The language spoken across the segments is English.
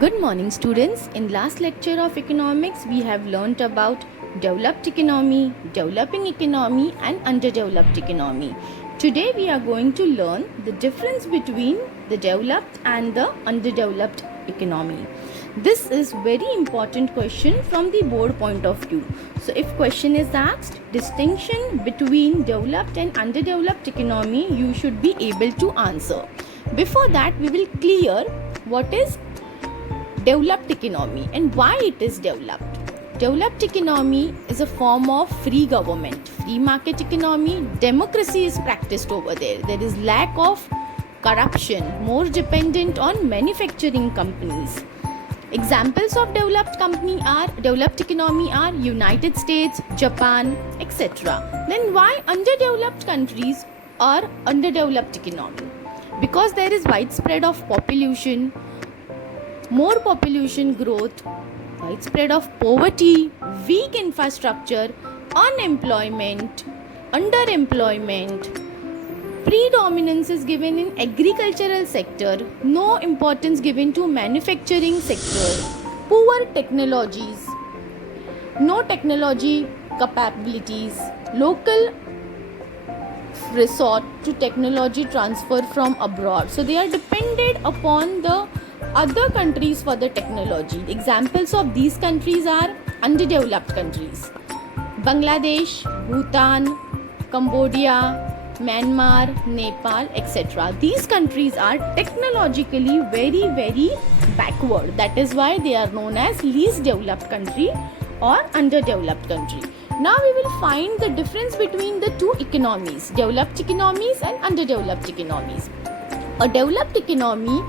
Good morning, students. In last lecture of economics, we have learnt about developed economy, developing economy and underdeveloped economy. Today we are going to learn the difference between the developed and the underdeveloped economy. This is very important question from the board point of view. So if question is asked, distinction between developed and underdeveloped economy, you should be able to answer. Before that, we will clear what is developed economy and why it is developed. Developed economy is a form of free government, free market economy. Democracy is practiced over there. There is lack of corruption, more dependent on manufacturing companies. Examples of developed economy are United States, Japan, etc. Then why underdeveloped countries are underdeveloped economy? Because there is widespread of population, more population growth, widespread of poverty, weak infrastructure, unemployment, underemployment, predominance is given in agricultural sector, no importance given to manufacturing sector, poor technologies, no technology capabilities, local resort to technology transfer from abroad. So they are dependent upon the other countries for the technology. Examples of these countries are underdeveloped countries: Bangladesh, Bhutan, Cambodia, Myanmar, Nepal, etc. These countries are technologically very backward. That is why they are known as least developed country or underdeveloped country. Now we will find the difference between the two economies, developed economies and underdeveloped economies. A developed economy,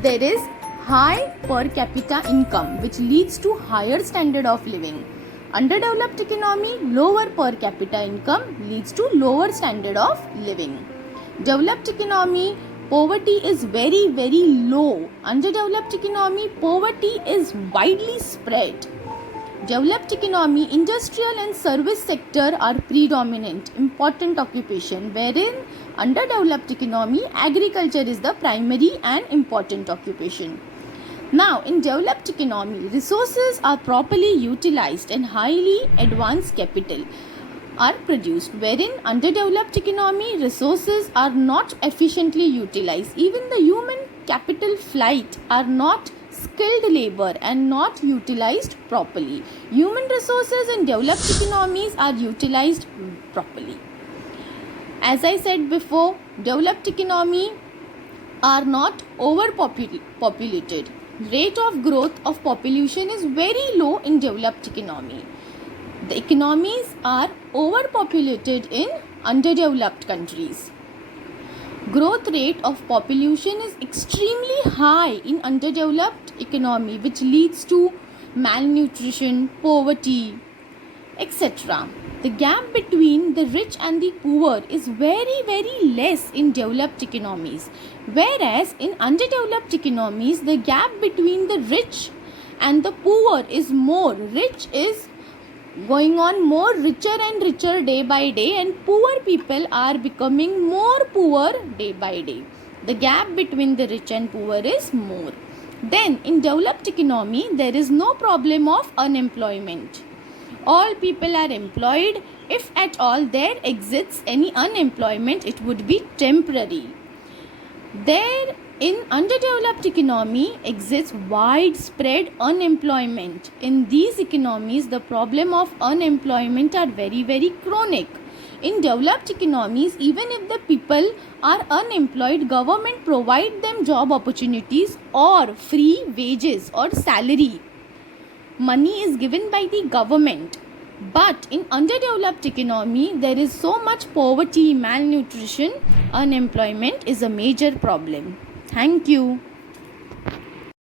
there is high per capita income which leads to higher standard of living. Underdeveloped economy, lower per capita income leads to lower standard of living. Developed economy, poverty is very low. Underdeveloped economy, poverty is widely spread. Developed economy, industrial and service sector are predominant, important occupation, wherein underdeveloped economy, agriculture is the primary and important occupation. Now, in developed economy, resources are properly utilized and highly advanced capital are produced, wherein underdeveloped economy, resources are not efficiently utilized. Even the human capital flight are not skilled labor and not utilized properly. Human resources in developed economies are utilized properly. As I said before, developed economy are not overpopulated. Rate of growth of population is very low in developed economy. The economies are overpopulated in underdeveloped countries. Growth rate of population is extremely high in underdeveloped economy, which leads to malnutrition, poverty, etc. The gap between the rich and the poor is very less in developed economies, whereas in underdeveloped economies the gap between the rich and the poor is more. Rich is going on more richer and richer day by day, and poor people are becoming more poor day by day. The gap between the rich and poor is more. Then in developed economy there is no problem of unemployment. All people are employed. If at all there exists any unemployment, it would be temporary. There in underdeveloped economy exists widespread unemployment. In these economies, the problem of unemployment are very chronic. In developed economies, even if the people are unemployed, government provide them job opportunities or free wages or salary. Money is given by the government. But in underdeveloped economy, there is so much poverty, malnutrition, unemployment is a major problem. Thank you.